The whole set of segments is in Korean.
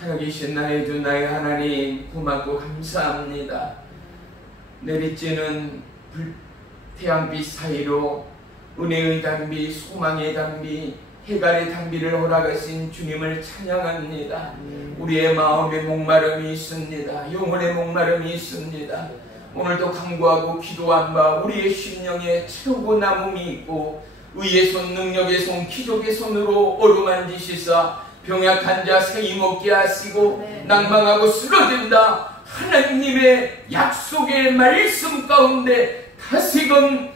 살아계신 나의 주 나의 하나님 고맙고 감사합니다. 내리쬐는 태양빛 사이로 은혜의 단비, 소망의 단비, 해갈의 단비를 허락하신 주님을 찬양합니다. 우리의 마음에 목마름이 있습니다. 영혼의 목마름이 있습니다. 오늘도 간구하고 기도한 바 우리의 심령에 채우고 남음이 있고 의의 손, 능력의 손, 기적의 손으로 어루만지시사 병약한 자 생이 먹게 하시고 낭망하고 쓰러진다 하나님의 약속의 말씀 가운데 다시금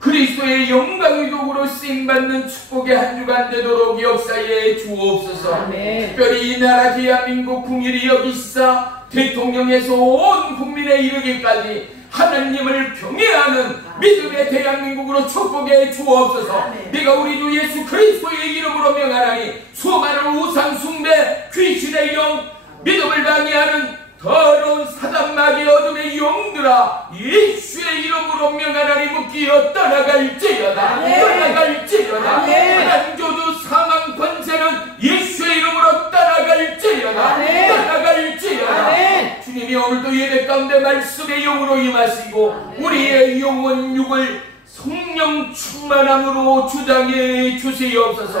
그리스도의 영광의 도구로 쓰임받는 축복의 한 주간 되도록 역사에 주옵소서. 특별히 이 나라 대한민국 국민이 여기시사 대통령에서 온 국민에 이르기까지 하나님을 경외하는 믿음의 대한민국으로 축복해 주옵소서. 네가 우리 주 예수 그리스도의 이름으로 명하라니 수많은 우상 숭배, 귀신의 영, 믿음을 방해하는 더러운 사단 마귀의 어둠의 영들아, 예수의 이름으로 명하나니 묶이어 떠나갈지어다. 떠나갈지어다. 하나님조주 사망 권세는 예수의 이름으로 떠나갈지어다. 떠나갈지어다. 주님이 오늘도 예배 가운데 말씀의 영으로 임하시고 우리의 영혼 육을 성령 충만함으로 주장해 주시옵소서.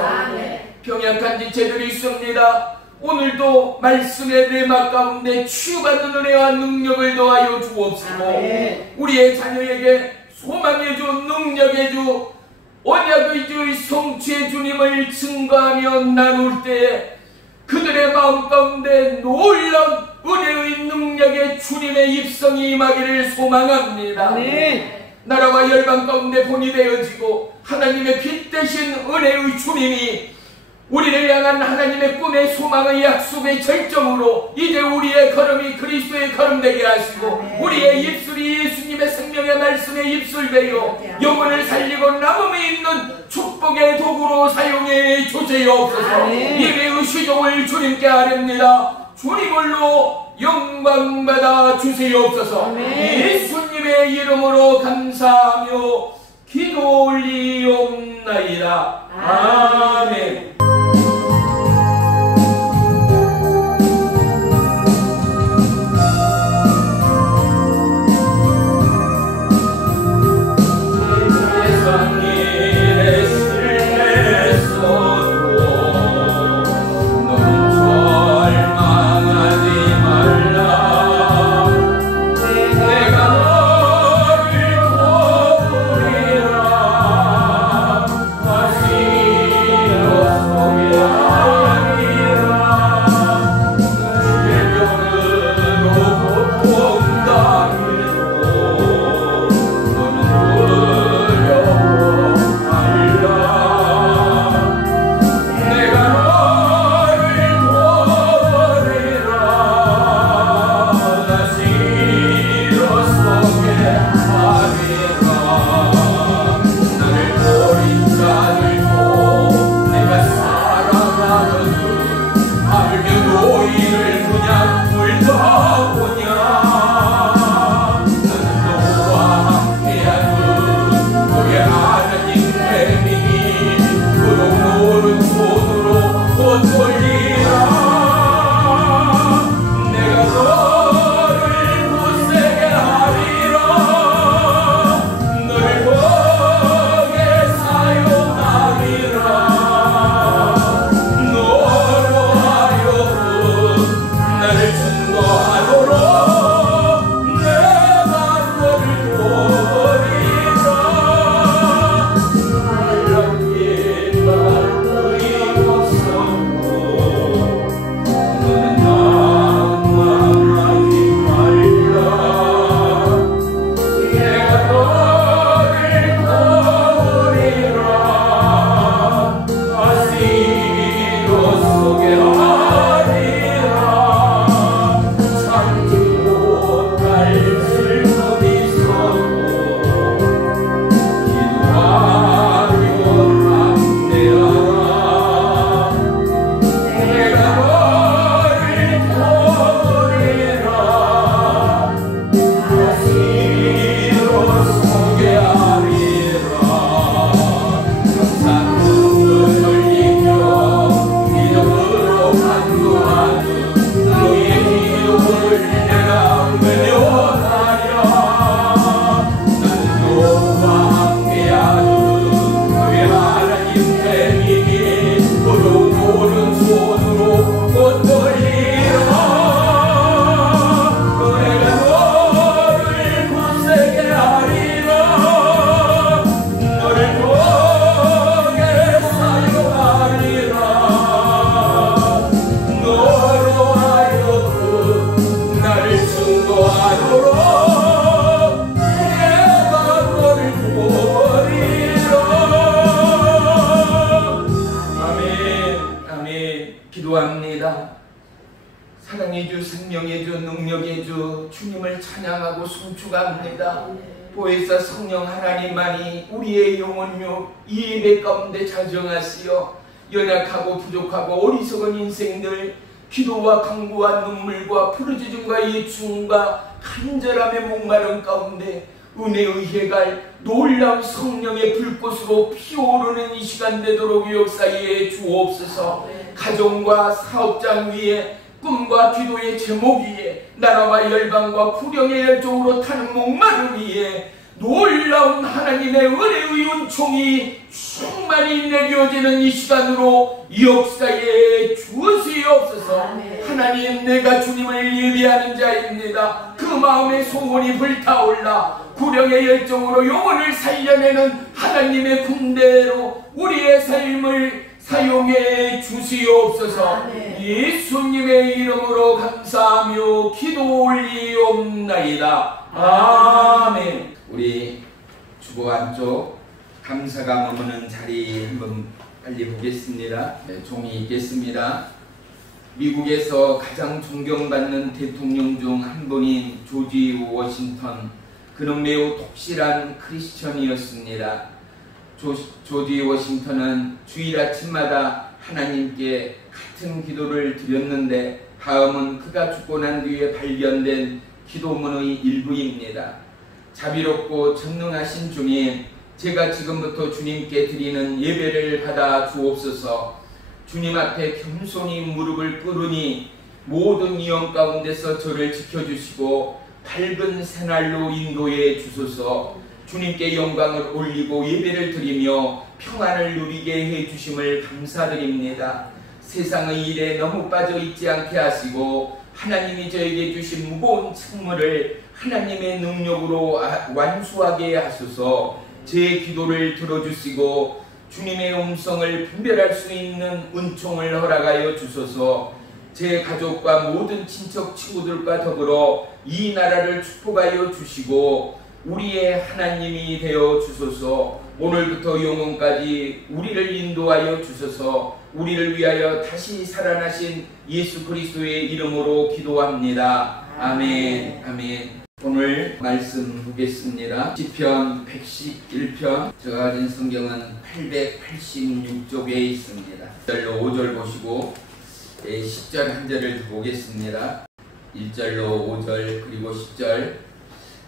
병약한 지체들이 있습니다. 오늘도 말씀의 내막 가운데 치유받는 은혜와 능력을 더하여 주옵시고 우리의 자녀에게 소망의 주, 능력의 주, 언약의 주, 성취의 주님을 증거하며 나눌 때에 그들의 마음 가운데 놀라운 은혜의 능력의 주님의 입성이 임하기를 소망합니다. 나라와 열방 가운데 본이 되어지고 하나님의 빛 대신 은혜의 주님이 우리를 향한 하나님의 꿈의 소망의 약속의 절정으로 이제 우리의 걸음이 그리스도의 걸음 되게 하시고 우리의 입술이 예수님의 생명의 말씀에 입술되어 영혼을 살리고 남음이 있는 축복의 도구로 사용해 주시옵소서. 예배의 시종을 주님께 아뢰옵니다. 주님을로 영광받아 주시옵소서. 예수님의 이름으로 감사하며 기도 올리옵나이다. 아멘. Oh 기도합니다. 사랑의 주, 생명의 주, 능력의 주 주님을 찬양하고 송축합니다. 보혜사 성령 하나님만이 우리의 영혼요 이 예배 가운데 자정하시어 연약하고 부족하고 어리석은 인생들 기도와 간구와 눈물과 부르짖음과 예충과 간절함의 목마름 가운데 은혜의 해갈 놀라운 성령의 불꽃으로 피어오르는 이 시간 되도록 역사에 주옵소서. 가정과 사업장 위에 꿈과 기도의 제목 위에 나라와 열방과 구령의 열정으로 타는 목마름 위에 놀라운 하나님의 은혜의 은총이 충만히 내려지는 이 시간으로 역사에 주시옵소서. 하나님, 내가 주님을 예배하는 자입니다. 그 마음의 소원이 불타올라 구령의 열정으로 영혼을 살려내는 하나님의 군대로 우리의 삶을 사용해 주시옵소서. 예수님의 이름으로 감사하며 기도 올리옵나이다. 아멘. 우리 주보 안쪽 감사가 머무는 자리 한번 빨리 보겠습니다. 네, 종이 있겠습니다. 미국에서 가장 존경받는 대통령 중 한 분인 조지 워싱턴. 그는 매우 독실한 크리스천이었습니다. 조지 워싱턴은 주일 아침마다 하나님께 같은 기도를 드렸는데 다음은 그가 죽고 난 뒤에 발견된 기도문의 일부입니다. 자비롭고 전능하신 주님, 제가 지금부터 주님께 드리는 예배를 받아 주옵소서. 주님 앞에 겸손히 무릎을 꿇으니 모든 위험 가운데서 저를 지켜주시고 밝은 새날로 인도해 주소서. 주님께 영광을 올리고 예배를 드리며 평안을 누리게 해주심을 감사드립니다. 세상의 일에 너무 빠져있지 않게 하시고 하나님이 저에게 주신 무거운 책무를 하나님의 능력으로 완수하게 하소서. 제 기도를 들어주시고 주님의 음성을 분별할 수 있는 은총을 허락하여 주소서. 제 가족과 모든 친척 친구들과 더불어 이 나라를 축복하여 주시고 우리의 하나님이 되어 주소서. 오늘부터 영원까지 우리를 인도하여 주소서. 우리를 위하여 다시 살아나신 예수 그리스도의 이름으로 기도합니다. 아멘. 아멘. 오늘 말씀 보겠습니다. 시편 111편, 제가 가진 성경은 886쪽에 있습니다. 1절로 5절 보시고 10절 한 절을 보겠습니다. 1절로 5절 그리고 10절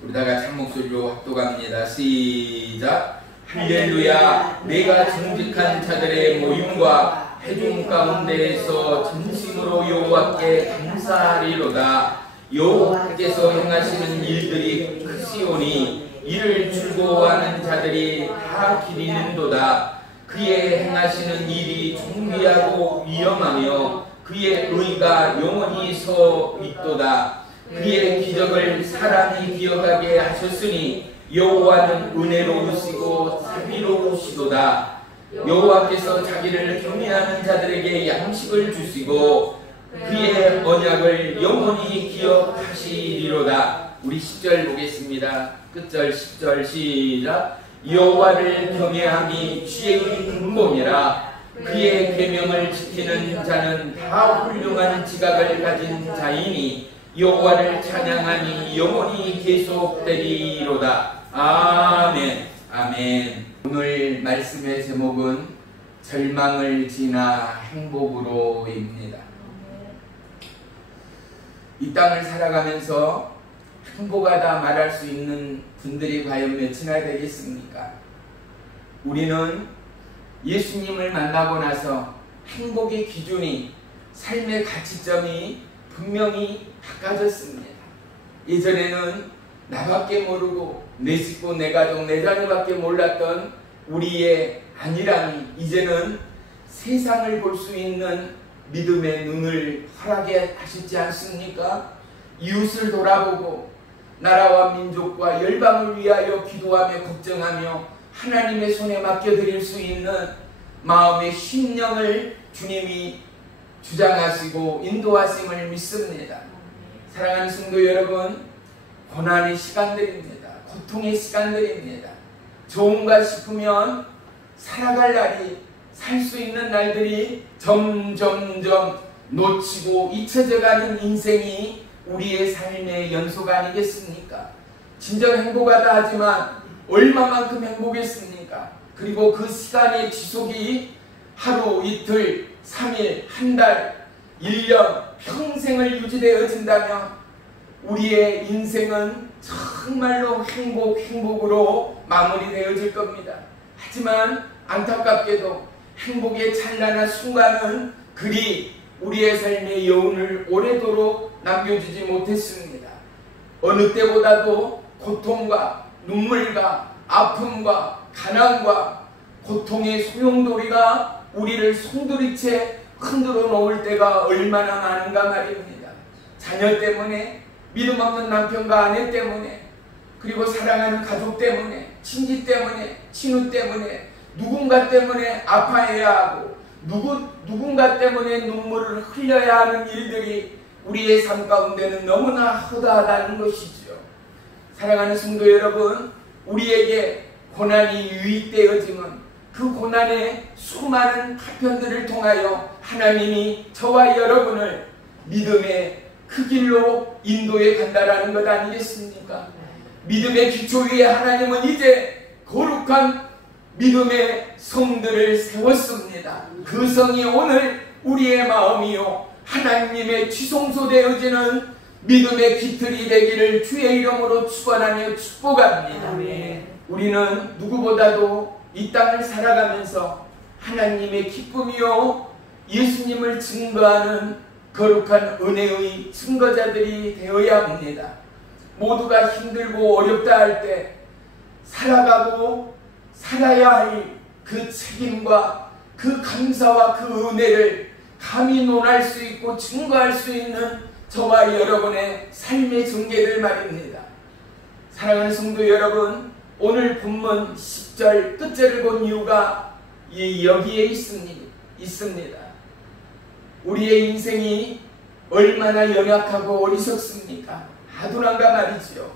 우리 다 같이 한 목소리로 합독합니다. 시작. 할렐루야. 내가 정직한 자들의 모임과 회중 가운데에서 진심으로 여호와께 감사하리로다. 여호와께서 행하시는 일들이 크시오니 이를 즐거워하는 자들이 다 기리는도다. 그의 행하시는 일이 존귀하고 위엄하며 그의 의가 영원히 서 있도다. 그의 기적을 사람이 기억하게 하셨으니 여호와는 은혜로우시고 자비로우시도다. 여호와께서 자기를 경외하는 자들에게 양식을 주시고 그의 언약을 영원히 기억하시리로다. 우리 10절 보겠습니다. 끝절 10절 시작. 여호와를 경외함이 지혜의 근본이라. 그의 계명을 지키는 자는 다 훌륭한 지각을 가진 자이니 여호와를 찬양하니 영원히 계속되리로다. 아멘. 아멘. 오늘 말씀의 제목은 절망을 지나 행복으로입니다. 이 땅을 살아가면서 행복하다 말할 수 있는 분들이 과연 몇이나 되겠습니까? 우리는 예수님을 만나고 나서 행복의 기준이, 삶의 가치점이 분명히 바꿔졌습니다. 예전에는 나밖에 모르고 내 식구, 내 가족, 내 자녀밖에 몰랐던 우리의 안일함이 이제는 세상을 볼 수 있는 믿음의 눈을 허락해 하시지 않습니까? 이웃을 돌아보고 나라와 민족과 열방을 위하여 기도하며 걱정하며 하나님의 손에 맡겨드릴 수 있는 마음의 심령을 주님이 주장하시고 인도하심을 믿습니다. 사랑하는 성도 여러분, 고난의 시간들입니다. 고통의 시간들입니다. 좋은가 싶으면 살아갈 날이, 살 수 있는 날들이 점점점 놓치고 잊혀져가는 인생이 우리의 삶의 연속 아니겠습니까? 진정 행복하다 하지만 얼마만큼 행복했습니까? 그리고 그 시간의 지속이 하루, 이틀, 3일, 한 달, 1년, 평생을 유지되어진다면 우리의 인생은 정말로 행복으로 마무리되어질 겁니다. 하지만 안타깝게도 행복의 찬란한 순간은 그리 우리의 삶의 여운을 오래도록 남겨주지 못했습니다. 어느 때보다도 고통과 눈물과 아픔과 가난과 고통의 소용돌이가 우리를 송두리째 흔들어 놓을 때가 얼마나 많은가 말입니다. 자녀 때문에, 믿음 없는 남편과 아내 때문에, 그리고 사랑하는 가족 때문에, 친지 때문에, 친구 때문에, 누군가 때문에 아파해야 하고 누군가 때문에 눈물을 흘려야 하는 일들이 우리의 삶 가운데는 너무나 허다하다는 것이죠. 사랑하는 성도 여러분, 우리에게 고난이 유입되어지면 그 고난의 수많은 파편들을 통하여 하나님이 저와 여러분을 믿음의 그 길로 인도해 간다라는 것 아니겠습니까? 믿음의 기초 위에 하나님은 이제 거룩한 믿음의 성들을 세웠습니다. 그 성이 오늘 우리의 마음이요 하나님의 지성소되어지는 믿음의 깃털이 되기를 주의 이름으로 축원하며 축복합니다. 우리는 누구보다도 이 땅을 살아가면서 하나님의 기쁨이요 예수님을 증거하는 거룩한 은혜의 증거자들이 되어야 합니다. 모두가 힘들고 어렵다 할 때 살아가고 살아야 할 그 책임과 그 감사와 그 은혜를 감히 논할 수 있고 증거할 수 있는 저와 여러분의 삶의 전개를 말입니다. 사랑하는 성도 여러분, 오늘 본문 10절 끝절을 본 이유가 여기에 있습니다. 우리의 인생이 얼마나 연약하고 어리석습니까? 아둔한가 말이지요.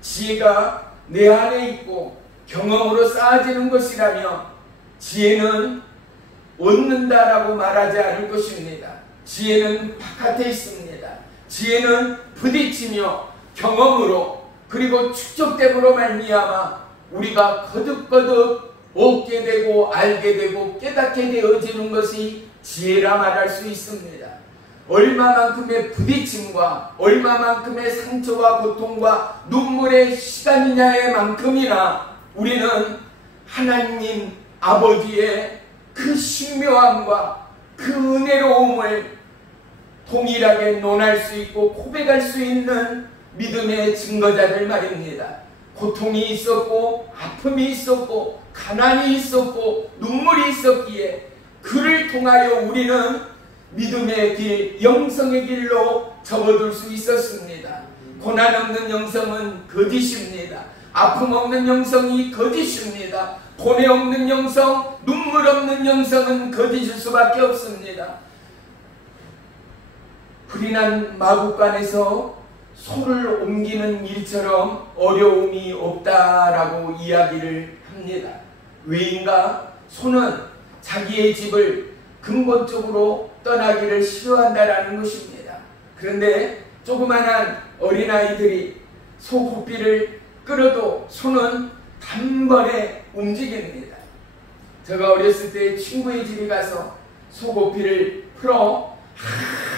지혜가 내 안에 있고 경험으로 쌓아지는 것이라면 지혜는 얻는다라고 말하지 않을 것입니다. 지혜는 바깥에 있습니다. 지혜는 부딪히며 경험으로 그리고 축적됨으로 말미암아 우리가 거듭거듭 얻게 되고 알게 되고 깨닫게 되어지는 것이 지혜라 말할 수 있습니다. 얼마만큼의 부딪힘과 얼마만큼의 상처와 고통과 눈물의 시간이냐의 만큼이나 우리는 하나님 아버지의 그 신묘함과 그 은혜로움을 동일하게 논할 수 있고 고백할 수 있는 믿음의 증거자들 말입니다. 고통이 있었고 아픔이 있었고 가난이 있었고 눈물이 있었기에 그를 통하여 우리는 믿음의 길, 영성의 길로 접어들 수 있었습니다. 고난 없는 영성은 거짓입니다. 아픔 없는 영성이 거짓입니다. 고뇌 없는 영성, 눈물 없는 영성은 거짓일 수밖에 없습니다. 불이 난 마구간에서 소를 옮기는 일처럼 어려움이 없다라고 이야기를 합니다. 왜인가? 소는 자기의 집을 근본적으로 떠나기를 싫어한다라는 것입니다. 그런데 조그만한 어린아이들이 소 고삐를 끌어도 소는 단번에 움직입니다. 제가 어렸을 때 친구의 집에 가서 소 고삐를 풀어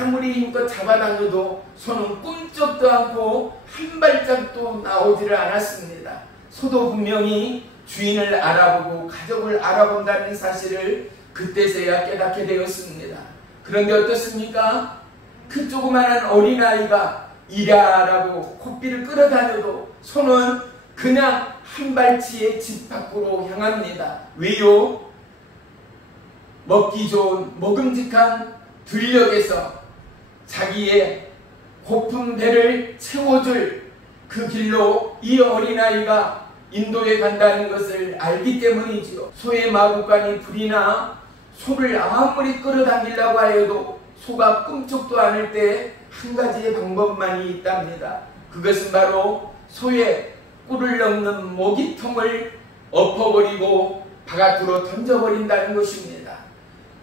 아무리 힘껏 잡아당겨도 소는 꿈쩍도 않고 한 발짝도 나오지를 않았습니다. 소도 분명히 주인을 알아보고 가족을 알아본다는 사실을 그때서야 깨닫게 되었습니다. 그런데 어떻습니까? 그 조그마한 어린아이가 이라라고 코삐를 끌어다녀도 소는 그냥 한 발치의 집 밖으로 향합니다. 왜요? 먹기 좋은 먹음직한 들녘에서 자기의 고픈 배를 채워줄 그 길로 이 어린아이가 인도에 간다는 것을 알기 때문이지요. 소의 마구간이 불이 나 소를 아무리 끌어당기려고 하여도 소가 꿈쩍도 않을 때 한 가지의 방법만이 있답니다. 그것은 바로 소의 꿀을 넣는 모기통을 엎어버리고 바깥으로 던져버린다는 것입니다.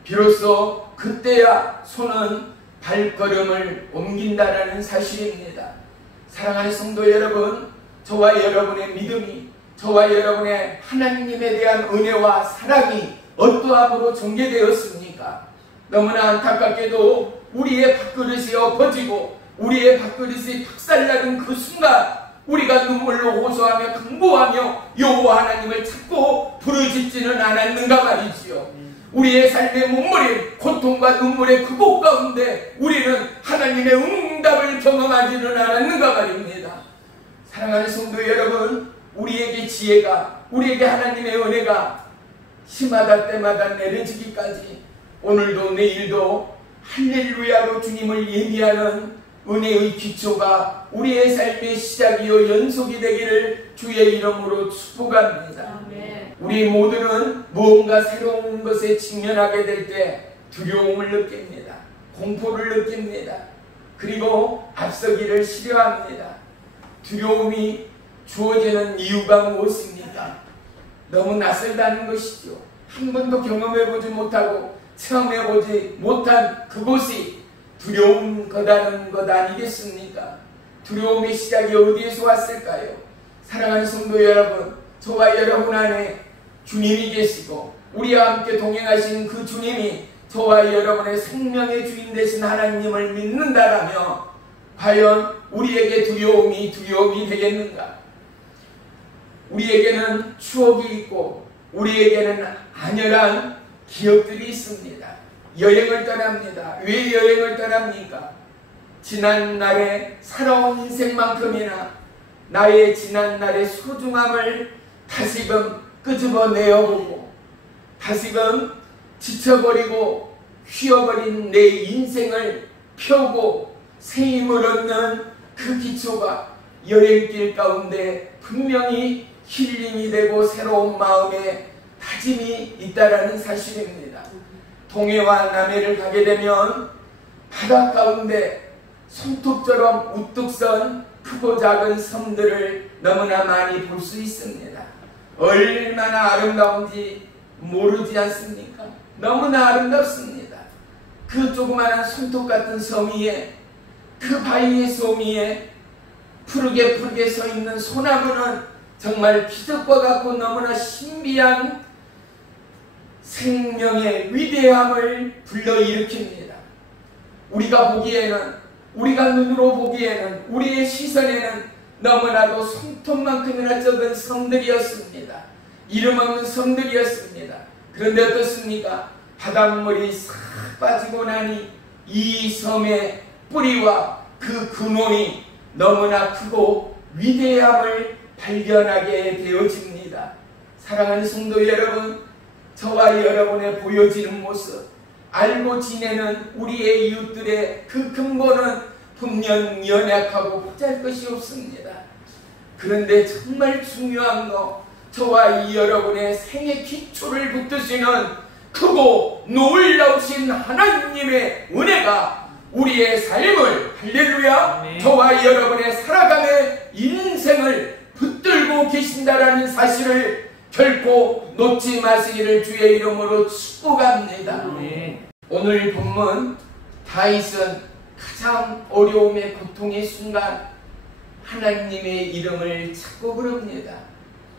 비로소 그때야 손은 발걸음을 옮긴다라는 사실입니다. 사랑하는 성도 여러분, 저와 여러분의 믿음이, 저와 여러분의 하나님에 대한 은혜와 사랑이 어떠함으로 전개되었습니까? 너무나 안타깝게도 우리의 밥그릇이 엎어지고 우리의 밥그릇이 박살나는 그 순간 우리가 눈물로 호소하며 간구하며 여호와 하나님을 찾고 부르짖지는 않았는가 말이지요. 우리의 삶의 몸부림, 고통과 눈물의 그곳 가운데 우리는 하나님의 응답을 경험하지는 않았는가 말입니다. 사랑하는 성도 여러분, 우리에게 지혜가, 우리에게 하나님의 은혜가 시마다 때마다 내려지기까지 오늘도 내일도 할렐루야로 주님을 예비하는 은혜의 기초가 우리의 삶의 시작이요 연속이 되기를 주의 이름으로 축복합니다. 아멘. 우리 모두는 무언가 새로운 것에 직면하게 될 때 두려움을 느낍니다. 공포를 느낍니다. 그리고 앞서기를 싫어합니다. 두려움이 주어지는 이유가 무엇입니까? 너무 낯설다는 것이죠. 한 번도 경험해보지 못하고 체험해보지 못한 그곳이 두려운 거다는 것 아니겠습니까? 두려움의 시작이 어디에서 왔을까요? 사랑하는 성도 여러분, 저와 여러분 안에 주님이 계시고 우리와 함께 동행하신 그 주님이 저와 여러분의 생명의 주인 되신 하나님을 믿는다라면 과연 우리에게 두려움이 되겠는가? 우리에게는 추억이 있고 우리에게는 안열한 기억들이 있습니다. 여행을 떠납니다. 왜 여행을 떠납니까? 지난날의 살아온 인생만큼이나 나의 지난날의 소중함을 다시금 끄집어내어보고 다시금 지쳐버리고 휘어버린 내 인생을 펴고 새 힘을 얻는 그 기초가 여행길 가운데 분명히 힐링이 되고 새로운 마음의 다짐이 있다라는 사실입니다. 동해와 남해를 가게 되면 바다 가운데 손톱처럼 우뚝 선 크고 작은 섬들을 너무나 많이 볼 수 있습니다. 얼마나 아름다운지 모르지 않습니까? 너무나 아름답습니다. 그 조그마한 손톱 같은 섬 위에, 그 바위의 섬 위에 푸르게 서 있는 소나무는 정말 기적과 같고 너무나 신비한 생명의 위대함을 불러일으킵니다. 우리가 보기에는, 우리가 눈으로 보기에는, 우리의 시선에는 너무나도 손톱만큼이나 적은 섬들이었습니다. 이름 없는 섬들이었습니다. 그런데 어떻습니까? 바닷물이 싹 빠지고 나니 이 섬의 뿌리와 그 근원이 너무나 크고 위대함을 발견하게 되어집니다. 사랑하는 성도 여러분, 저와 여러분의 보여지는 모습, 알고 지내는 우리의 이웃들의 그 근본은 분명 연약하고 보잘 것이 없습니다. 그런데 정말 중요한 거, 저와 이 여러분의 생의 기초를 붙드시는 크고 놀라우신 하나님의 은혜가 우리의 삶을, 할렐루야, 네. 저와 여러분의 살아가는 인생을 붙들고 계신다라는 사실을 결코 놓지 마시기를 주의 이름으로 축복합니다. 네. 오늘 본문 다윗은 가장 어려움의 고통의 순간 하나님의 이름을 찾고 부릅니다.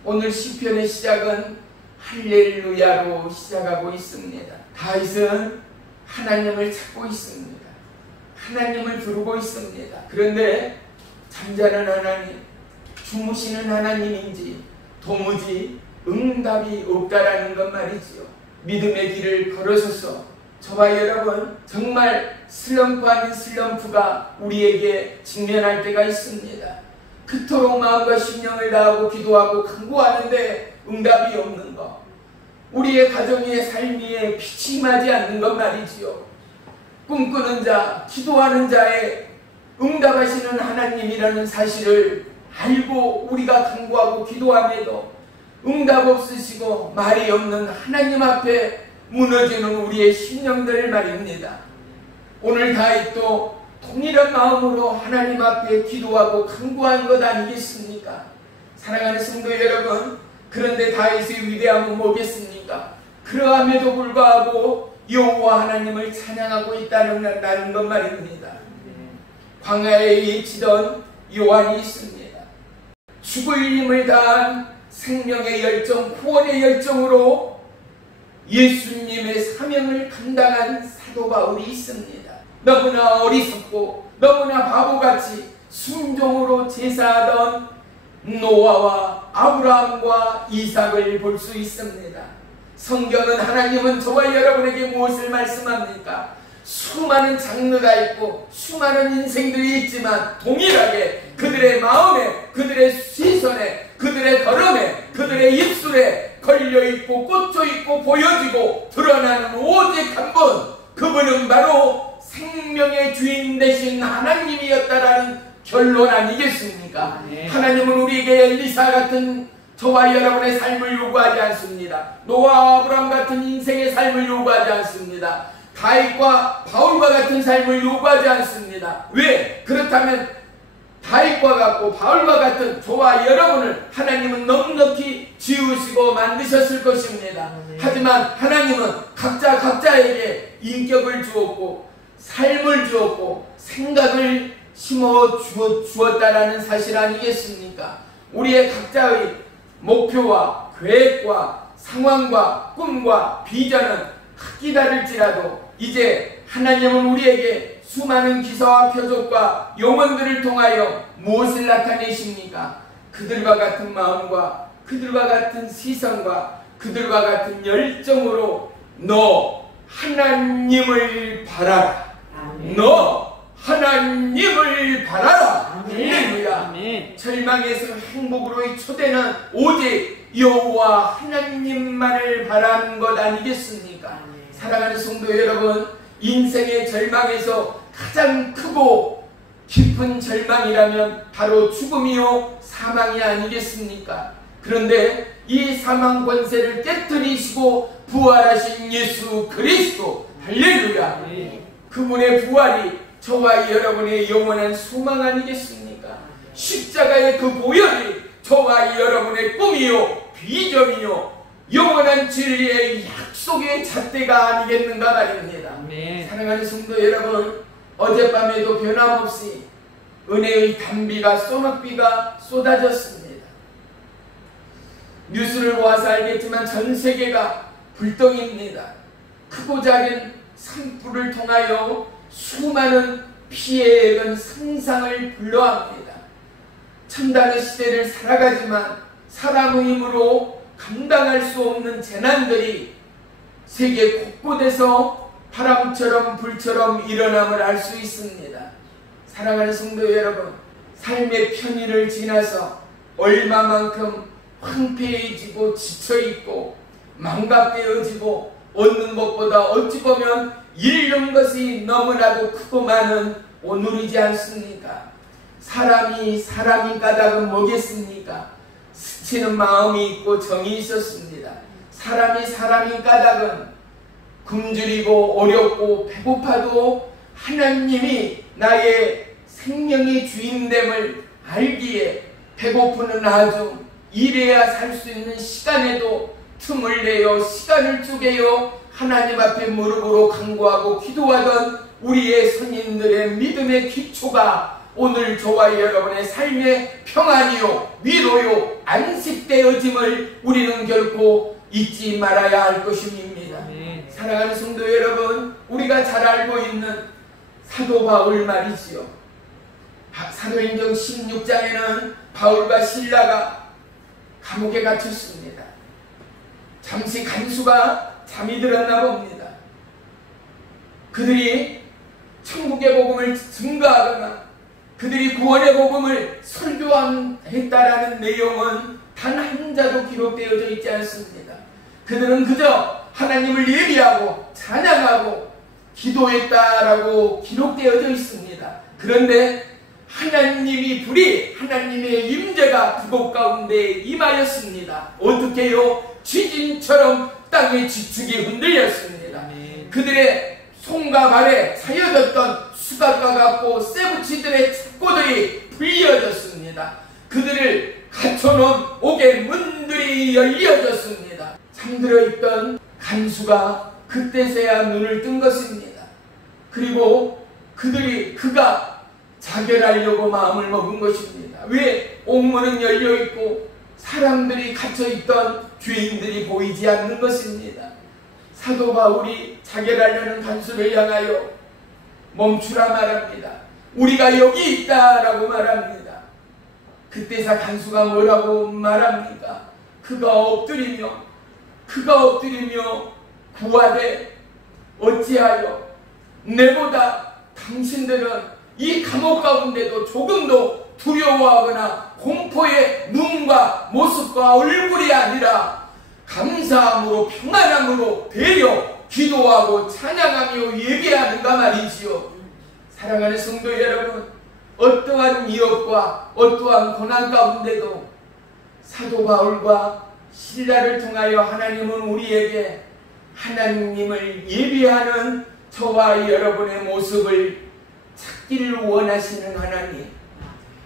오늘 시편의 시작은 할렐루야로 시작하고 있습니다. 다윗은 하나님을 찾고 있습니다. 하나님을 부르고 있습니다. 그런데 잠자는 하나님, 주무시는 하나님인지 도무지 응답이 없다라는 것 말이지요. 믿음의 길을 걸어서서 저와 여러분 정말 슬럼프 아닌 슬럼프가 우리에게 직면할 때가 있습니다. 그토록 마음과 신령을 다하고 기도하고 간구하는데 응답이 없는 것, 우리의 가정의 삶에 빛이 임하지 않는 것 말이지요. 꿈꾸는 자, 기도하는 자의 응답하시는 하나님이라는 사실을 알고 우리가 간구하고 기도함에도 응답 없으시고 말이 없는 하나님 앞에 무너지는 우리의 심령들 말입니다. 오늘 다윗도 동일한 마음으로 하나님 앞에 기도하고 간구한 것 아니겠습니까? 사랑하는 성도 여러분, 그런데 다윗의 위대함은 뭐겠습니까? 그러함에도 불구하고 여호와 하나님을 찬양하고 있다는 것 말입니다. 광야에 외치던 요한이 있습니다. 죽을 힘을 다한 생명의 열정, 구원의 열정으로 예수님의 사명을 감당한 사도 바울이 있습니다. 너무나 어리석고 너무나 바보같이 순종으로 제사하던 노아와 아브라함과 이삭을 볼 수 있습니다. 성경은 하나님은 저와 여러분에게 무엇을 말씀합니까? 수많은 장르가 있고 수많은 인생들이 있지만 동일하게 그들의 마음에, 그들의 시선에, 그들의 걸음에, 그들의 입술에 걸려있고 꽂혀있고 보여지고 드러나는 오직 한 분, 그분은 바로 생명의 주인 되신 하나님이었다라는 결론 아니겠습니까? 하나님은 우리에게 엘리사 같은 저와 여러분의 삶을 요구하지 않습니다. 노아와 아브라함 같은 인생의 삶을 요구하지 않습니다. 다윗과 바울과 같은 삶을 요구하지 않습니다. 왜? 그렇다면 다윗과 같고 바울과 같은 저와 여러분을 하나님은 넉넉히 지으시고 만드셨을 것입니다. 하지만 하나님은 각자에게 인격을 주었고 삶을 주었고 생각을 심어 주었다라는 사실 아니겠습니까? 우리의 각자의 목표와 계획과 상황과 꿈과 비전은 크기 다를지라도 이제 하나님은 우리에게 수많은 기사와 표적과 영혼들을 통하여 무엇을 나타내십니까? 그들과 같은 마음과 그들과 같은 시선과 그들과 같은 열정으로 너 하나님을 바라라. 너 하나님을 바라라. 할렐루야. 절망에서 행복으로의 초대는 오직 여호와 하나님만을 바라는 것 아니겠습니까? 사랑하는 성도 여러분, 인생의 절망에서 가장 크고 깊은 절망이라면 바로 죽음이요 사망이 아니겠습니까? 그런데 이 사망 권세를 깨뜨리시고 부활하신 예수 그리스도, 할렐루야. 그분의 부활이 저와 여러분의 영원한 소망 아니겠습니까? 십자가의 그 보혈이 저와 여러분의 꿈이요 비전이요 영원한 진리의 약속의 잣대가 아니겠는가 말입니다. 사랑하는 성도 여러분, 어젯밤에도 변함없이 은혜의 단비가 소낙비가 쏟아졌습니다. 뉴스를 보아서 알겠지만 전 세계가 불덩입니다. 크고 작은 산불을 통하여 수많은 피해액은 상상을 불허합니다. 첨단의 시대를 살아가지만 사람의 힘으로 감당할 수 없는 재난들이 세계 곳곳에서 바람처럼 불처럼 일어남을 알 수 있습니다. 사랑하는 성도 여러분, 삶의 편의를 지나서 얼마만큼 황폐해지고 지쳐있고 망각되어지고 얻는 것보다 어찌 보면 잃는 것이 너무나도 크고 많은 오늘이지 않습니까? 사람이 까닭은 뭐겠습니까? 스치는 마음이 있고 정이 있었습니다. 사람이 까닭은 굶주리고 어렵고 배고파도 하나님이 나의 생명의 주인됨을 알기에 배고프는 아주 일해야 살 수 있는 시간에도 틈을 내어 시간을 쪼개어 하나님 앞에 무릎으로 간구하고 기도하던 우리의 선인들의 믿음의 기초가 오늘 저와 여러분의 삶의 평안이요 위로요 안식되어짐을 우리는 결코 잊지 말아야 할 것입니다. 사랑하는 성도 여러분, 우리가 잘 알고 있는 사도 바울 말이지요. 사도행전 16장에는 바울과 실라가 감옥에 갇혔습니다. 잠시 간수가 잠이 들었나 봅니다. 그들이 천국의 복음을 증거하거나 그들이 구원의 복음을 설교했다라는 내용은 단 한 자도 기록되어져 있지 않습니다. 그들은 그저 하나님을 예비하고 찬양하고 기도했다라고 기록되어져 있습니다. 그런데 하나님의 임재가 그곳 가운데 임하였습니다. 어떻게요? 지진처럼 땅의 지축이 흔들렸습니다. 그들의 손과 발에 차여졌던 수갑과 같고 쇠붙이들의 착고들이 풀려졌습니다. 그들을 갇혀놓은 옥의 문들이 열려졌습니다. 잠들어 있던 간수가 그때서야 눈을 뜬 것입니다. 그리고 그가 자결하려고 마음을 먹은 것입니다. 왜? 옥문은 열려있고 사람들이 갇혀있던 죄인들이 보이지 않는 것입니다. 사도 바울이 자결하려는 간수를 향하여 멈추라 말합니다. 우리가 여기 있다라고 말합니다. 그때서 간수가 뭐라고 말합니까? 그가 엎드리며 구하되 어찌하여 내보다 당신들은 이 감옥 가운데도 조금도 두려워하거나 공포의 눈과 모습과 얼굴이 아니라 감사함으로 평안함으로 되려 기도하고 찬양하며 예배하는가 말이지요. 사랑하는 성도 여러분, 어떠한 위협과 어떠한 고난 가운데도 사도 바울과 실라를 통하여 하나님은 우리에게 하나님을 예배하는 저와 여러분의 모습을 찾기를 원하시는 하나님,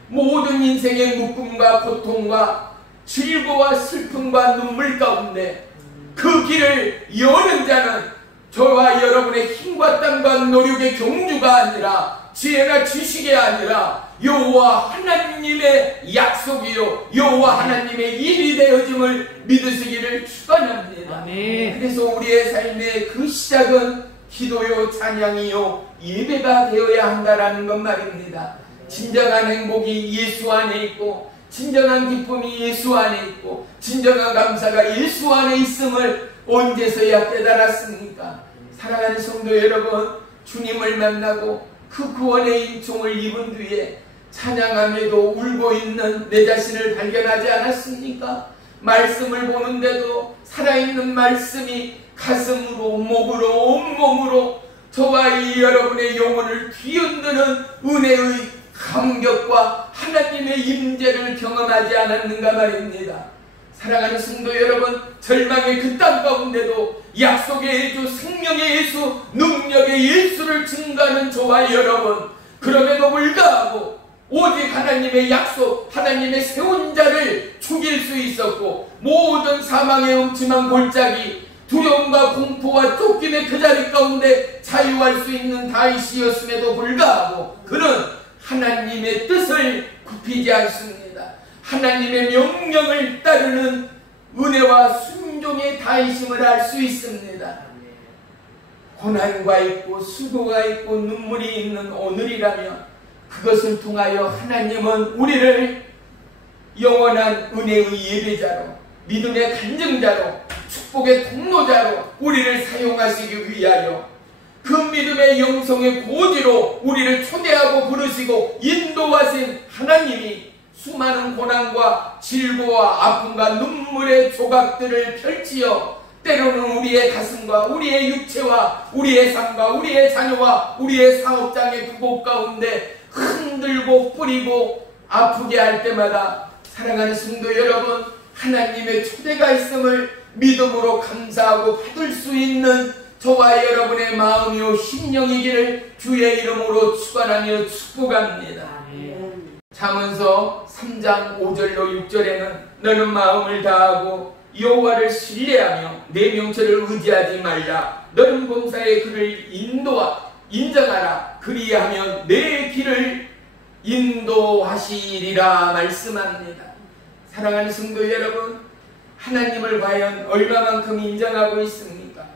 모든 인생의 묶음과 고통과 즐거움과 슬픔과 눈물 가운데 그 길을 여는 자는 저와 여러분의 힘과 땀과 노력의 경주가 아니라 지혜나 지식이 아니라 여호와 하나님의 약속이요 여호와 하나님의 일이 되어짐을 믿으시기를 축원합니다. 아멘. 그래서 우리의 삶의 그 시작은 기도요 찬양이요 예배가 되어야 한다라는 것 말입니다. 진정한 행복이 예수 안에 있고 진정한 기쁨이 예수 안에 있고 진정한 감사가 예수 안에 있음을 언제서야 깨달았습니까? 사랑하는 성도 여러분, 주님을 만나고 그 구원의 인총을 입은 뒤에 찬양함에도 울고 있는 내 자신을 발견하지 않았습니까? 말씀을 보는데도 살아있는 말씀이 가슴으로 목으로 온몸으로 저와 이 여러분의 영혼을 뒤흔드는 은혜의 감격과 하나님의 임재를 경험하지 않았는가 말입니다. 사랑하는 성도 여러분, 절망의 그 땅 가운데도 약속의 예수, 생명의 예수, 능력의 예수를 증거하는 저와 여러분, 그럼에도 불구하고 오직 하나님의 약속, 하나님의 세운 자를 죽일 수 있었고 모든 사망의 음침한 골짜기, 두려움과 공포와 쫓김의 그 자리 가운데 자유할 수 있는 다윗이었음에도 불구하고 그는 하나님의 뜻을 굽히지 않습니다. 하나님의 명령을 따르는 은혜와 순종의 다윗임을 알 수 있습니다. 고난과 있고 수고가 있고 눈물이 있는 오늘이라면 그것을 통하여 하나님은 우리를 영원한 은혜의 예배자로, 믿음의 간증자로, 축복의 통로자로 우리를 사용하시기 위하여 그 믿음의 영성의 고지로 우리를 초대하고 부르시고 인도하신 하나님이 수많은 고난과 질고와 아픔과 눈물의 조각들을 펼치어 때로는 우리의 가슴과 우리의 육체와 우리의 삶과 우리의 자녀와 우리의 사업장의 구곡 가운데 흔들고 뿌리고 아프게 할 때마다 사랑하는 성도 여러분, 하나님의 초대가 있음을 믿음으로 감사하고 받을 수 있는 저와 여러분의 마음이요 심령이기를 주의 이름으로 축원하며 축복합니다. 잠언서 3장 5절로 6절에는 너는 마음을 다하고 여호와를 신뢰하며 내 명철을 의지하지 말라. 너는 범사의 그를 인정하라. 그리하면 내 길을 인도하시리라 말씀합니다. 사랑하는 성도 여러분, 하나님을 과연 얼마만큼 인정하고 있습니까?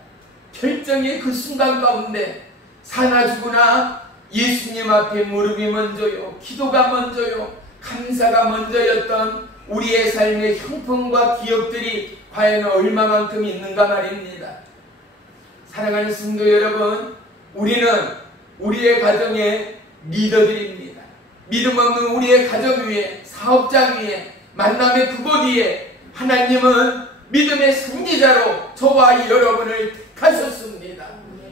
결정의 그 순간 가운데 사나 죽으나 예수님 앞에 무릎이 먼저요, 기도가 먼저요, 감사가 먼저였던 우리의 삶의 형편과 기억들이 과연 얼마만큼 있는가 말입니다. 사랑하는 성도 여러분, 우리는 우리의 가정의 리더들입니다. 믿음 없는 우리의 가정 위에, 사업장 위에, 만남의 그곳 위에 하나님은 믿음의 선지자로 저와 여러분을 택하셨습니다.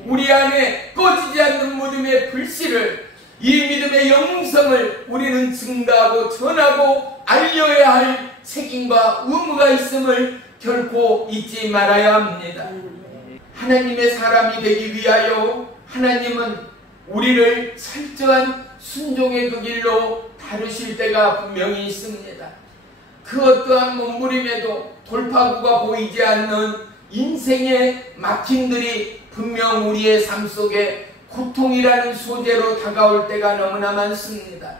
우리 안에 꺼지지 않는 믿음의 불씨를, 이 믿음의 영성을 우리는 증가하고 전하고 알려야 할 책임과 의무가 있음을 결코 잊지 말아야 합니다. 하나님의 사람이 되기 위하여 하나님은 우리를 철저한 순종의 그 길로 다루실 때가 분명히 있습니다. 그 어떠한 몸부림에도 돌파구가 보이지 않는 인생의 막힘들이 분명 우리의 삶 속에 고통이라는 소재로 다가올 때가 너무나 많습니다.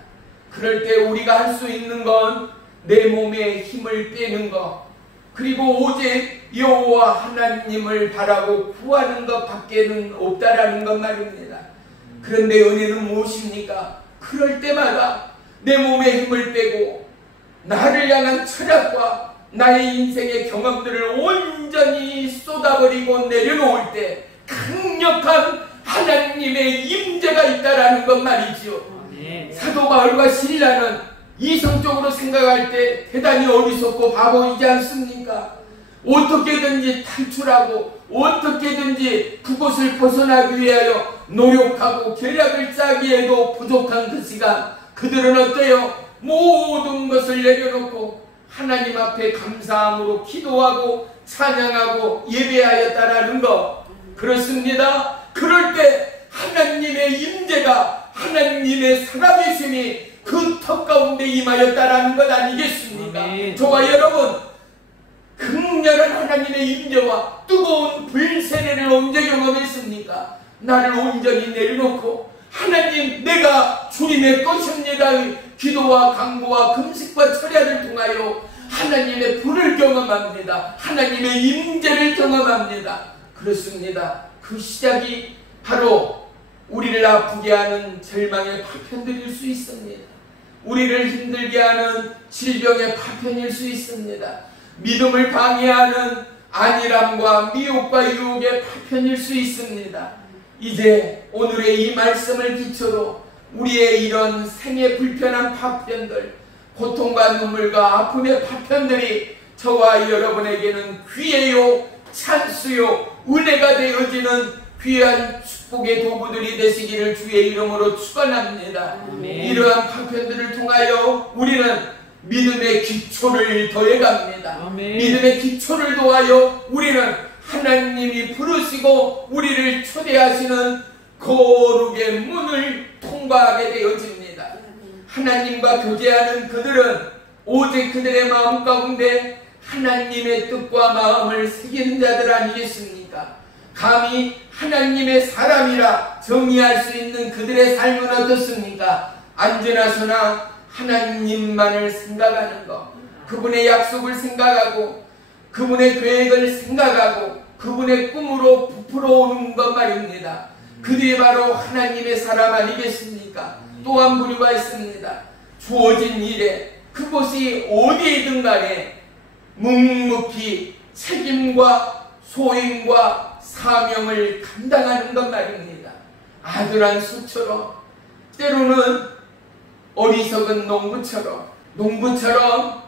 그럴 때 우리가 할 수 있는 건 내 몸에 힘을 빼는 것, 그리고 오직 여호와 하나님을 바라고 구하는 것 밖에는 없다라는 것 말입니다. 그런데 은혜는 무엇입니까? 그럴 때마다 내 몸에 힘을 빼고 나를 향한 철학과 나의 인생의 경험들을 온전히 쏟아버리고 내려놓을 때 강력한 하나님의 임재가 있다라는 것 말이지요. 사도 바울과 실라는 이성적으로 생각할 때 대단히 어리석고 바보이지 않습니까? 어떻게든지 탈출하고 어떻게든지 그곳을 벗어나기 위하여 노력하고 계략을 짜기에도 부족한 그 시간, 그들은 어때요? 모든 것을 내려놓고 하나님 앞에 감사함으로 기도하고 찬양하고 예배하였다라는 것. 그렇습니다. 그럴 때 하나님의 임재가, 하나님의 살아계심이 그 턱 가운데 임하였다라는 것 아니겠습니까? 아멘. 저와 여러분, 극렬한 하나님의 임재와 뜨거운 불세례를 언제 경험했습니까? 나를 온전히 내려놓고 하나님, 내가 주님의 것입니다. 기도와 간구와 금식과 철야를 통하여 하나님의 불을 경험합니다. 하나님의 임재를 경험합니다. 그렇습니다. 그 시작이 바로 우리를 아프게 하는 절망의 파편들일 수 있습니다. 우리를 힘들게 하는 질병의 파편일 수 있습니다. 믿음을 방해하는 안일함과 미혹과 유혹의 파편일 수 있습니다. 이제 오늘의 이 말씀을 기초로 우리의 이런 생의 불편한 파편들, 고통과 눈물과 아픔의 파편들이 저와 여러분에게는 귀해요, 찬수요, 은혜가 되어지는 귀한 축복의 도구들이 되시기를 주의 이름으로 축원합니다. 이러한 파편들을 통하여 우리는 믿음의 기초를 더해갑니다. 아멘. 믿음의 기초를 더하여 우리는 하나님이 부르시고 우리를 초대하시는 거룩의 문을 통과하게 되어집니다. 하나님과 교제하는 그들은 오직 그들의 마음 가운데 하나님의 뜻과 마음을 새기는 자들 아니겠습니까? 감히 하나님의 사람이라 정의할 수 있는 그들의 삶은 어떻습니까? 언제나 서나 하나님만을 생각하는 것, 그분의 약속을 생각하고 그분의 계획을 생각하고 그분의 꿈으로 부풀어 오는 것 말입니다. 그들이 바로 하나님의 사람 아니겠습니까? 또 한 부류가 있습니다. 주어진 일에 그곳이 어디이든 간에 묵묵히 책임과 소임과 사명을 감당하는 것 말입니다. 아들한 수처럼, 때로는 어리석은 농부처럼